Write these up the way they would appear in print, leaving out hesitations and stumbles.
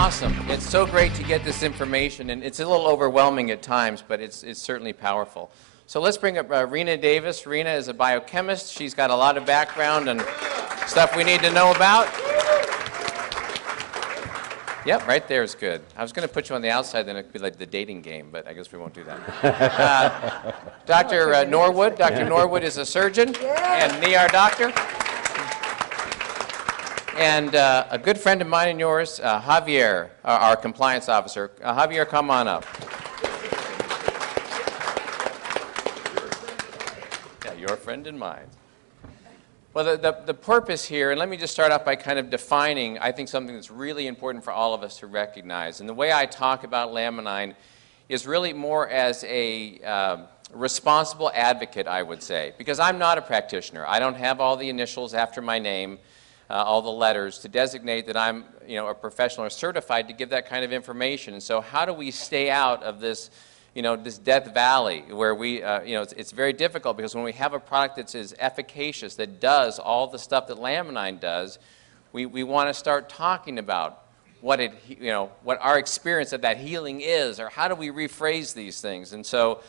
awesome. It's so great to get this information, and it's a little overwhelming at times, but it's certainly powerful. So let's bring up Rena Davis. Rena is a biochemist. She's got a lot of background and stuff we need to know about. Yep, right there is good. I was going to put you on the outside, then it'd be like the dating game, but I guess we won't do that. Dr. Norwood. Dr. Norwood is a surgeon and an ER doctor. And a good friend of mine and yours, Javier, our compliance officer. Javier, come on up. Yeah, your friend and mine. Well, the purpose here, and let me just start off by kind of defining, I think, something that's really important for all of us to recognize. And the way I talk about Laminine is really more as a responsible advocate, I would say, because I'm not a practitioner. I don't have all the initials after my name, all the letters to designate that I'm, a professional or certified to give that kind of information. And so how do we stay out of this, this death valley where we, it's very difficult, because when we have a product that's as efficacious, that does all the stuff that Laminine does, we want to start talking about what what our experience of that healing is, or how do we rephrase these things. And so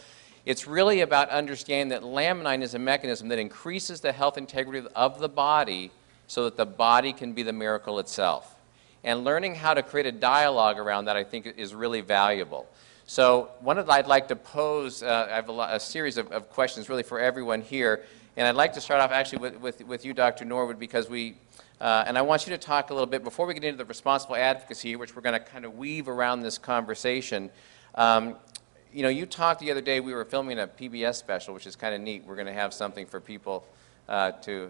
it's really about understanding that Laminine is a mechanism that increases the health integrity of the body so that the body can be the miracle itself. And learning how to create a dialogue around that, I think, is really valuable. So I'd like to pose, I have a series of questions really for everyone here, and I'd like to start off actually with you, Dr. Norwood, because and I want you to talk a little bit, before we get into the responsible advocacy, which we're going to kind of weave around this conversation. You talked the other day, we were filming a PBS special, which is kind of neat. We're going to have something for people to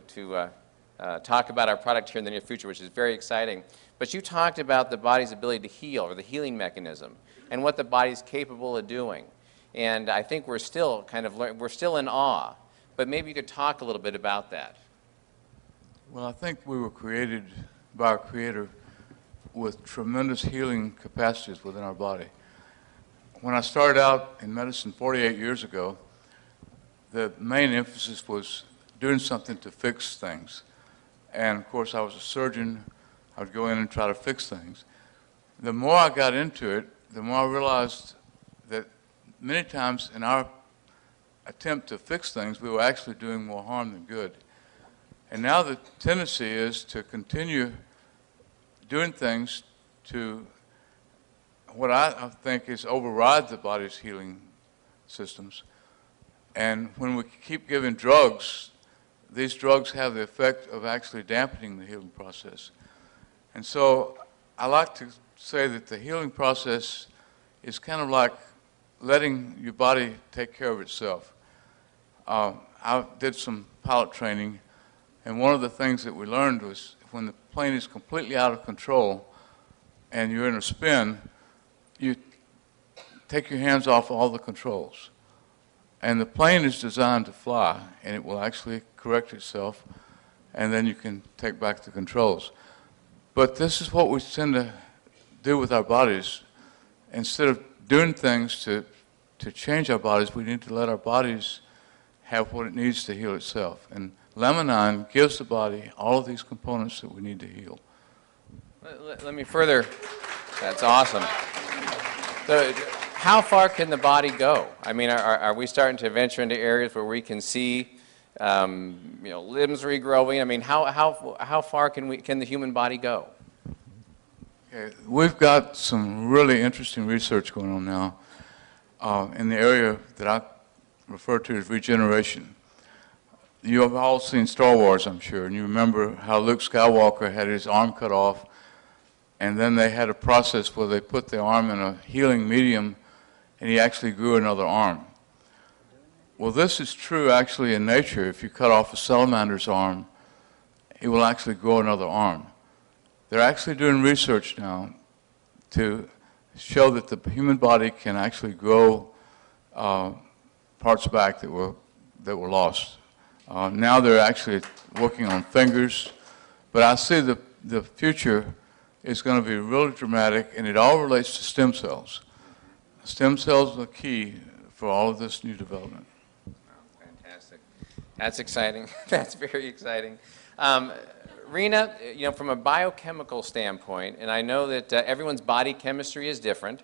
talk about our product here in the near future, which is very exciting. But you talked about the body's ability to heal, or the healing mechanism, and what the body's capable of doing. And I think we're still we're still in awe. But maybe you could talk a little bit about that. Well, I think we were created by our Creator with tremendous healing capacities within our body. When I started out in medicine 48 years ago, the main emphasis was doing something to fix things. And of course, I was a surgeon. I would go in and try to fix things. The more I got into it, the more I realized that many times in our attempt to fix things, we were actually doing more harm than good. And now the tendency is to continue doing things to what I think is override the body's healing systems. And when we keep giving drugs, these drugs have the effect of actually dampening the healing process. And so I like to say that the healing process is kind of like letting your body take care of itself. I did some pilot training, and one of the things that we learned was when the plane is completely out of control and you're in a spin, you take your hands off all the controls. And the plane is designed to fly, and it will actually correct itself, and then you can take back the controls. But this is what we tend to do with our bodies. Instead of doing things to change our bodies, we need to let our bodies have what it needs to heal itself. And Laminine gives the body all of these components that we need to heal. Let me further, that's awesome. So, how far can the body go? I mean, are we starting to venture into areas where we can see, limbs regrowing? I mean, how far can the human body go? Okay, we've got some really interesting research going on now in the area that I refer to as regeneration. You have all seen Star Wars, I'm sure, and you remember how Luke Skywalker had his arm cut off, and then they had a process where they put the arm in a healing medium, and he actually grew another arm. Well, this is true actually in nature. If you cut off a salamander's arm, it will actually grow another arm. They're actually doing research now to show that the human body can actually grow parts back that were lost. Now they're actually working on fingers, but I see the future is going to be really dramatic, and it all relates to stem cells. Stem cells are the key for all of this new development. Fantastic. That's exciting. That's very exciting. Rena, you know, from a biochemical standpoint, and I know that everyone's body chemistry is different,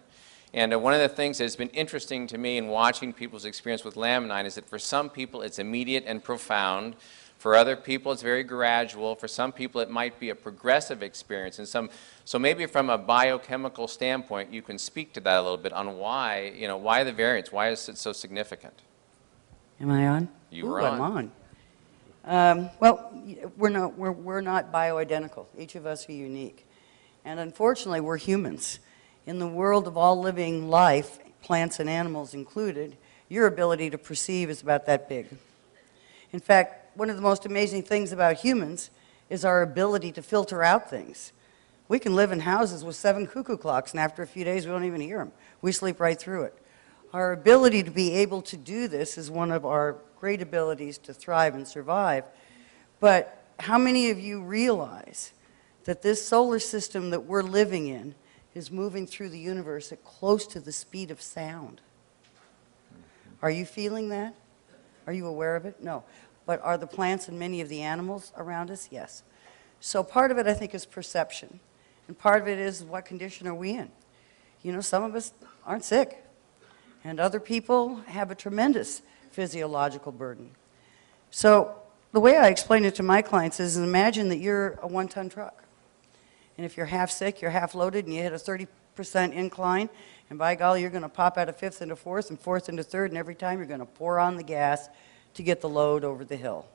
and one of the things that's been interesting to me in watching people's experience with Laminine is that for some people it's immediate and profound. For other people it's very gradual. For some people it might be a progressive experience. And so maybe from a biochemical standpoint you can speak to that a little bit on why, you know, why the variance, why is it so significant? Am I on? You were on. I'm on. Well, we're not bioidentical. Each of us are unique. And unfortunately, we're humans. In the world of all living life, plants and animals included, your ability to perceive is about that big. In fact, one of the most amazing things about humans is our ability to filter out things. We can live in houses with 7 cuckoo clocks, and after a few days, we don't even hear them. We sleep right through it. Our ability to be able to do this is one of our great abilities to thrive and survive. But how many of you realize that this solar system that we're living in is moving through the universe at close to the speed of sound? Are you feeling that? Are you aware of it? No. But are the plants and many of the animals around us? Yes. So part of it, I think, is perception. And part of it is what condition are we in? You know, some of us aren't sick. And other people have a tremendous physiological burden. So the way I explain it to my clients is imagine that you're a 1-ton truck. And if you're half sick, you're half loaded, and you hit a 30% incline, and by golly, you're going to pop out of 5th into 4th and 4th into 3rd, and every time you're going to pour on the gas to get the load over the hill.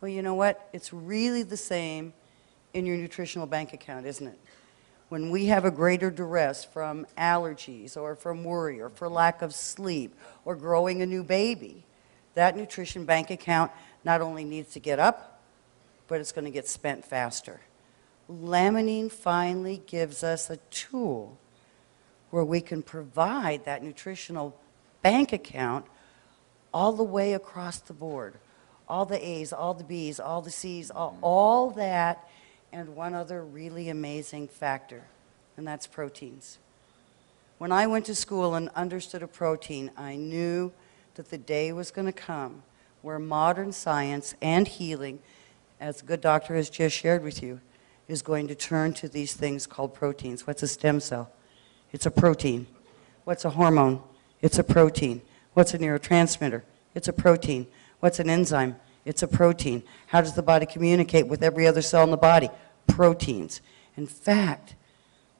Well, you know what? It's really the same in your nutritional bank account, isn't it? When we have a greater duress from allergies or from worry or for lack of sleep or growing a new baby, that nutrition bank account not only needs to get up, but it's going to get spent faster. Laminine finally gives us a tool where we can provide that nutritional bank account all the way across the board. All the A's, all the B's, all the C's, all that, and one other really amazing factor, and that's proteins. When I went to school and understood a protein, I knew that the day was going to come where modern science and healing, as the good doctor has just shared with you, is going to turn to these things called proteins. What's a stem cell? It's a protein. What's a hormone? It's a protein. What's a neurotransmitter? It's a protein. What's an enzyme? It's a protein. How does the body communicate with every other cell in the body? Proteins. In fact,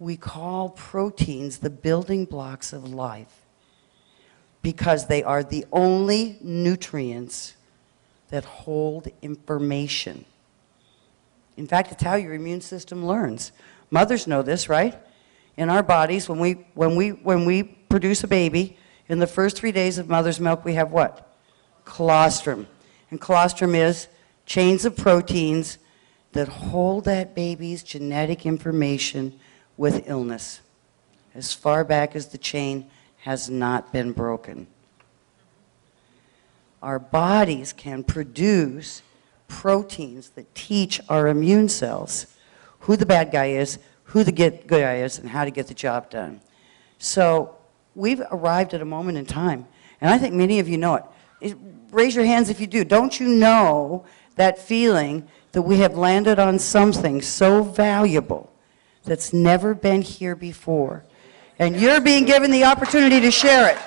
we call proteins the building blocks of life because they are the only nutrients that hold information. In fact, it's how your immune system learns. Mothers know this, right? In our bodies, when we produce a baby, in the first 3 days of mother's milk, we have what? Colostrum. And colostrum is chains of proteins that hold that baby's genetic information with illness. As far back as the chain has not been broken. Our bodies can produce proteins that teach our immune cells who the bad guy is, who the good guy is, and how to get the job done. So we've arrived at a moment in time, and I think many of you know it. Raise your hands if you do. Don't you know that feeling that we have landed on something so valuable that's never been here before? And you're being given the opportunity to share it.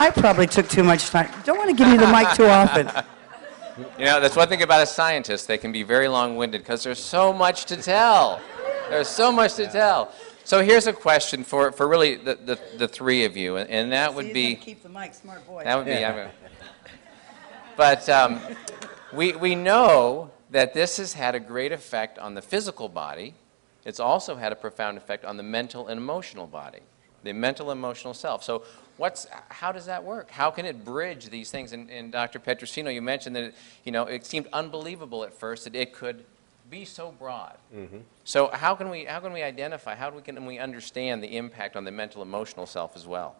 I probably took too much time. Don't want to give me the mic too often. You know, that's one thing about a scientist. They can be very long-winded because there's so much to tell. There's so much to tell. So here's a question for really the three of you, and that would be... Keep the mic, smart boy. That would be... But we know that this has had a great effect on the physical body. It's also had a profound effect on the mental and emotional body, the mental and emotional self. So how does that work? How can it bridge these things? And Dr. Petrosino, you mentioned that it seemed unbelievable at first that it could be so broad. Mm-hmm. So how can we identify, can we understand the impact on the mental emotional self as well?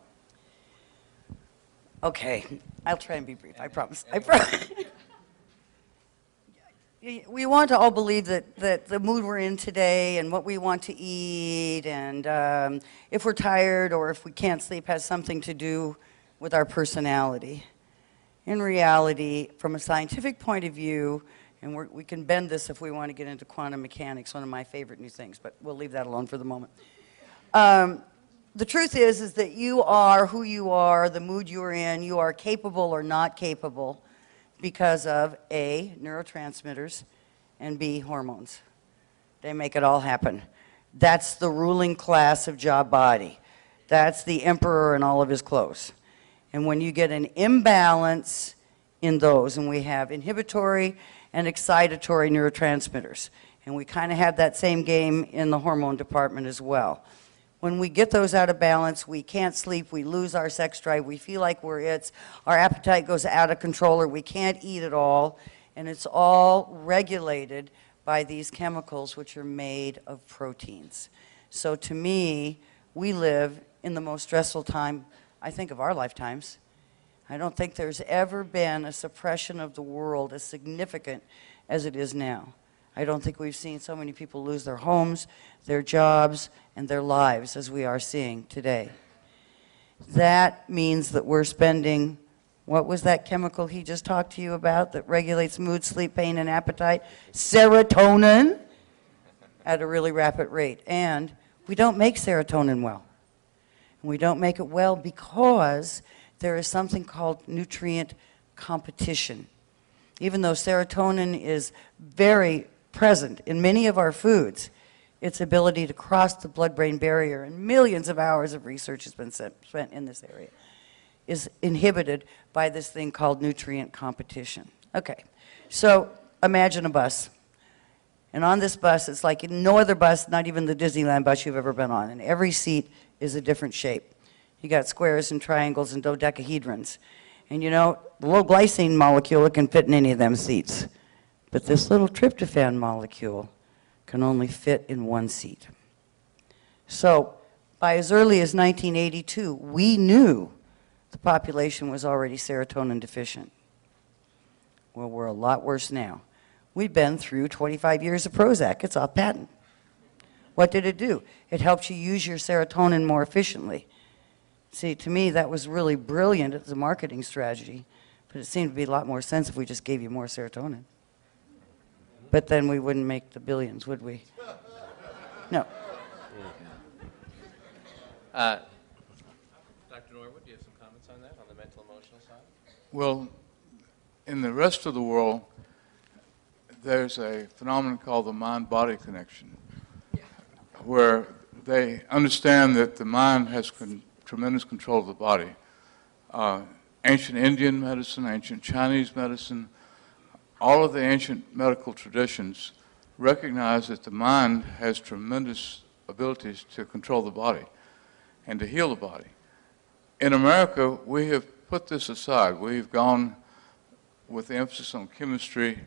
Okay, I'll try and be brief, I promise. I promise. We want to all believe that the mood we're in today and what we want to eat and if we're tired or if we can't sleep has something to do with our personality. in reality, from a scientific point of view, and we can bend this if we want to get into quantum mechanics, one of my favorite new things, but we'll leave that alone for the moment. The truth is that you are who you are, the mood you're in, you are capable or not capable because of A, neurotransmitters, and B, hormones. They make it all happen. That's the ruling class of job body. That's the emperor in all of his clothes. And when you get an imbalance in those, and we have inhibitory and excitatory neurotransmitters, and we kind of have that same game in the hormone department as well. When we get those out of balance, we can't sleep, we lose our sex drive, we feel like we're our appetite goes out of control, or we can't eat at all, and it's all regulated by these chemicals which are made of proteins. So to me, we live in the most stressful time, I think, of our lifetimes. I don't think there's ever been a suppression of the world as significant as it is now. I don't think we've seen so many people lose their homes, their jobs, and their lives as we are seeing today. That means that we're spending, what was that chemical he just talked to you about that regulates mood, sleep, pain, and appetite? Serotonin at a really rapid rate. And we don't make serotonin well. And we don't make it well because there is something called nutrient competition. Even though serotonin is very present in many of our foods, its ability to cross the blood-brain barrier, and millions of hours of research has been spent in this area, is inhibited by this thing called nutrient competition. Okay, so imagine a bus. And on this bus, it's like no other bus, not even the Disneyland bus you've ever been on, and every seat is a different shape. You got squares and triangles and dodecahedrons. And you know, the low glycine molecule can fit in any of them seats. But this little tryptophan molecule can only fit in one seat. So by as early as 1982, we knew the population was already serotonin deficient. Well, we're a lot worse now. We've been through 25 years of Prozac. It's off patent. What did it do? It helps you use your serotonin more efficiently. See, to me, that was really brilliant as a marketing strategy, but it seemed to be a lot more sense if we just gave you more serotonin. But then we wouldn't make the billions, would we? No. Dr. Norwood, do you have some comments on that, on the mental emotional side? Well, in the rest of the world, there's a phenomenon called the mind-body connection, where they understand that the mind has tremendous control of the body. Ancient Indian medicine, ancient Chinese medicine, all of the ancient medical traditions recognize that the mind has tremendous abilities to control the body and to heal the body. In America, we have put this aside. We've gone with the emphasis on chemistry,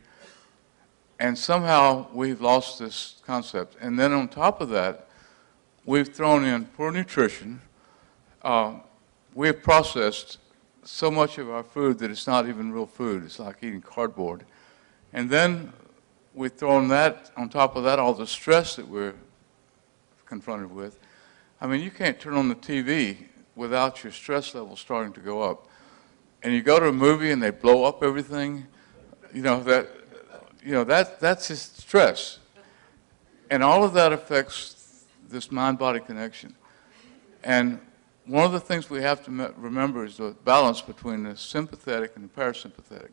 and somehow we've lost this concept. And then on top of that, we've thrown in poor nutrition. We've processed so much of our food that it's not even real food. It's like eating cardboard. And then we've thrown that, on top of that, all the stress that we're confronted with. I mean, you can't turn on the TV without your stress level starting to go up. And you go to a movie and they blow up everything, that's just stress. And all of that affects this mind-body connection. And one of the things we have to remember is the balance between the sympathetic and the parasympathetic.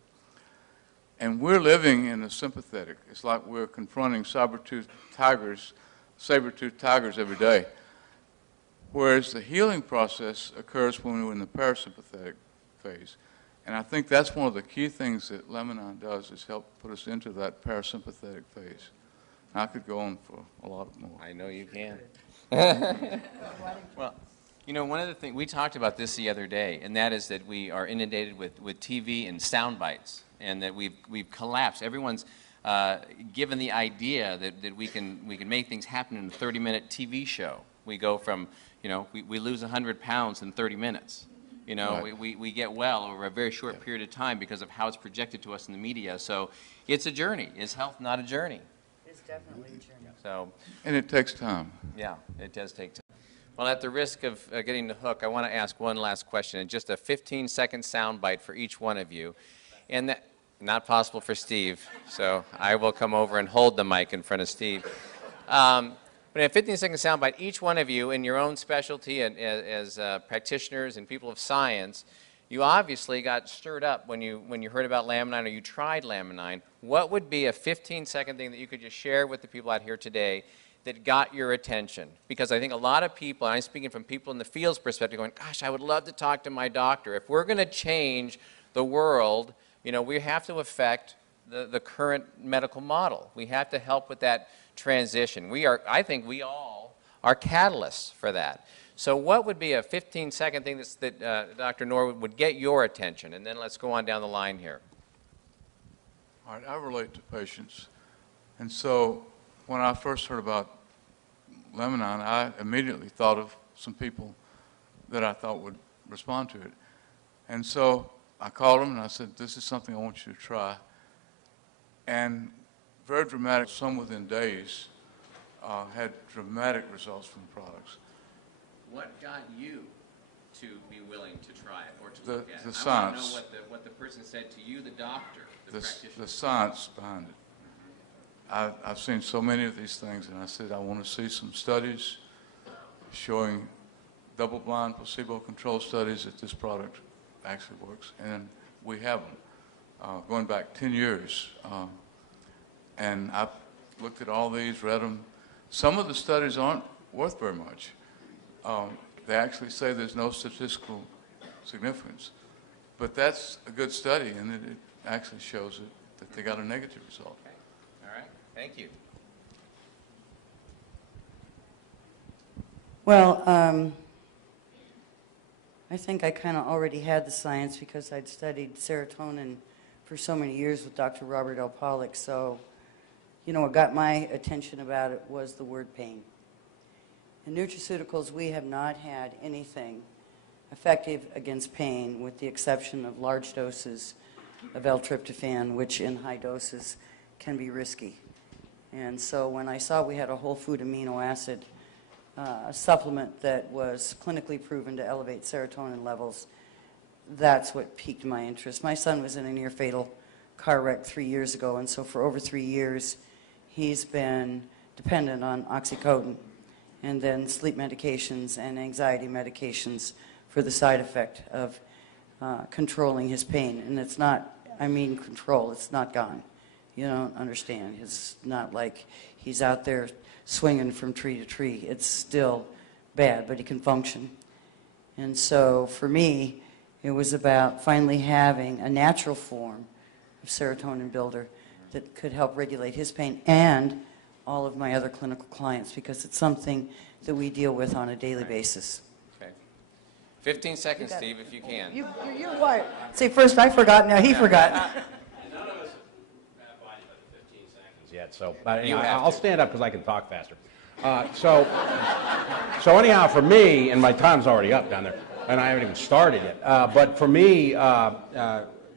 And we're living in the sympathetic. It's like we're confronting saber-toothed tigers every day. Whereas the healing process occurs when we're in the parasympathetic phase. And I think that's one of the key things that Laminine does, is help put us into that parasympathetic phase. I could go on for a lot more. I know you can. Well, you know, one of the things, we talked about this the other day, and that is that we are inundated with TV and sound bites, and that we've collapsed. Everyone's given the idea that we can make things happen in a 30-minute TV show. We go from, we lose 100 pounds in 30 minutes. Right. We get well over a very short period of time because of how it's projected to us in the media. So it's a journey. Is health not a journey? It's definitely a journey. So, And it takes time. yeah, it does take time. Well, at the risk of getting the hook, I want to ask one last question, and just a 15-second soundbite for each one of you. And that, not possible for Steve, so I will come over and hold the mic in front of Steve. But in a 15-second soundbite, each one of you in your own specialty and as practitioners and people of science, you obviously got stirred up when you heard about Laminine or you tried Laminine. What would be a 15-second thing that you could just share with the people out here today that got your attention? Because I think a lot of people, and I'm speaking from people in the field's perspective, going, gosh, I would love to talk to my doctor. If we're going to change the world, you know, we have to affect the current medical model. We have to help with that transition. I think we all are catalysts for that. So what would be a 15-second thing that Dr. Norwood would get your attention? And then let's go on down the line here. All right, I relate to patients. And so when I first heard about Laminine, I immediately thought of some people that I thought would respond to it. And so I called them and I said, this is something I want you to try. And very dramatic, some within days, had dramatic results from the products. What got you to be willing to try it or to look at it? The science. I want to know what the person said to you, the doctor, the practitioner. The science behind it. I've seen so many of these things, and I said I want to see some studies showing double-blind, placebo-controlled studies that this product actually works, and we have them, going back 10 years. And I've looked at all these, read them. Some of the studies aren't worth very much. They actually say there's no statistical significance. But that's a good study, and it actually shows that they got a negative result. Okay. All right. Thank you. Well, I think I kind of already had the science because I'd studied serotonin for so many years with Dr. Robert L. Pollack. So, you know, what got my attention about it was the word pain. In nutraceuticals, we have not had anything effective against pain with the exception of large doses of L-tryptophan, which in high doses can be risky. And so when I saw we had a whole food amino acid supplement that was clinically proven to elevate serotonin levels, that's what piqued my interest. My son was in a near-fatal car wreck 3 years ago, and so for over 3 years, he's been dependent on oxycodone and then sleep medications and anxiety medications for the side effect of controlling his pain. And it's not, I mean control, it's not gone. You don't understand. It's not like he's out there swinging from tree to tree. It's still bad, but he can function. And so for me, it was about finally having a natural form of serotonin builder that could help regulate his pain and all of my other clinical clients, because it's something that we deal with on a daily basis. Okay. 15 seconds, Steve, if you can. You're quiet. Say first I forgot, now he forgot. None of us have body but 15 seconds yet, so but anyway, I'll stand up because I can talk faster. So anyhow, for me, and my time's already up down there, and I haven't even started yet. But for me,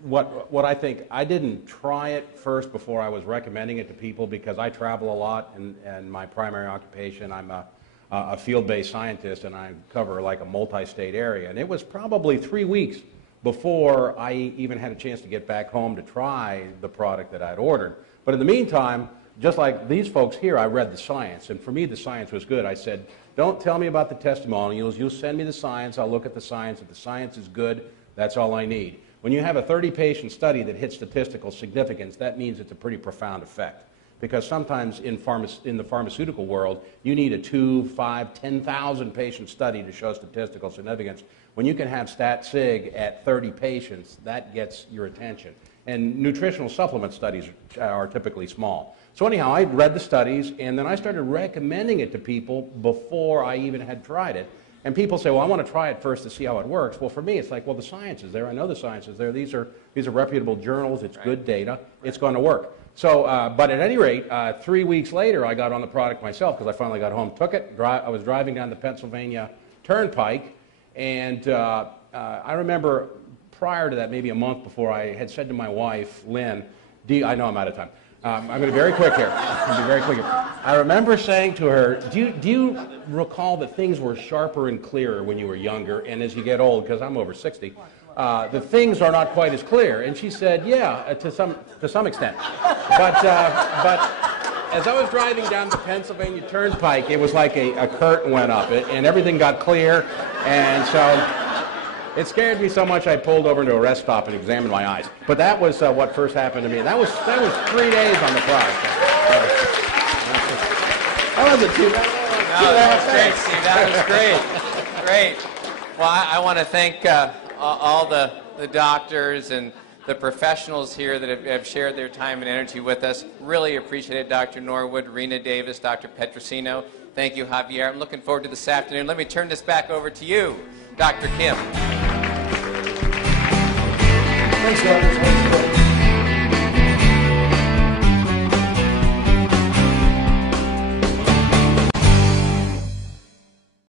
what I think, I didn't try it first before I was recommending it to people because I travel a lot, and my primary occupation, I'm a field-based scientist, and I cover like a multi-state area. And it was probably 3 weeks before I even had a chance to get back home to try the product that I'd ordered. But in the meantime, just like these folks here, I read the science, and for me the science was good. I said, don't tell me about the testimonials, you'll send me the science, I'll look at the science. If the science is good, that's all I need. When you have a 30-patient study that hits statistical significance, that means it's a pretty profound effect. Because sometimes in the pharmaceutical world, you need a 2, 5, 10,000 patient study to show statistical significance. When you can have stat sig at 30 patients, that gets your attention. And nutritional supplement studies are typically small. So anyhow, I read the studies, and then I started recommending it to people before I even had tried it. And people say, well, I want to try it first to see how it works. Well, for me, it's like, well, the science is there. I know the science is there. These are reputable journals. It's good data. It's going to work. So, but at any rate, 3 weeks later, I got on the product myself because I finally got home, took it. I was driving down the Pennsylvania Turnpike, and I remember prior to that, maybe a month before, I had said to my wife, Lynn, I know I'm out of time. I'm going to be very quick here. I remember saying to her, do you recall that things were sharper and clearer when you were younger, and as you get old, because I'm over 60, the things are not quite as clear? And she said, yeah, to some extent. But as I was driving down the Pennsylvania Turnpike, it was like a curtain went up, and everything got clear, and so it scared me so much I pulled over into a rest stop and examined my eyes. But that was what first happened to me. And that was 3 days on the prize. That wasn't too bad. No, that was great, Steve. That was great. Great. Well, I want to thank all the doctors and the professionals here that have shared their time and energy with us. Really appreciate it, Dr. Norwood, Rena Davis, Dr. Petrosino. Thank you, Javier. I'm looking forward to this afternoon. Let me turn this back over to you, Dr. Kim. Thanks, Dr.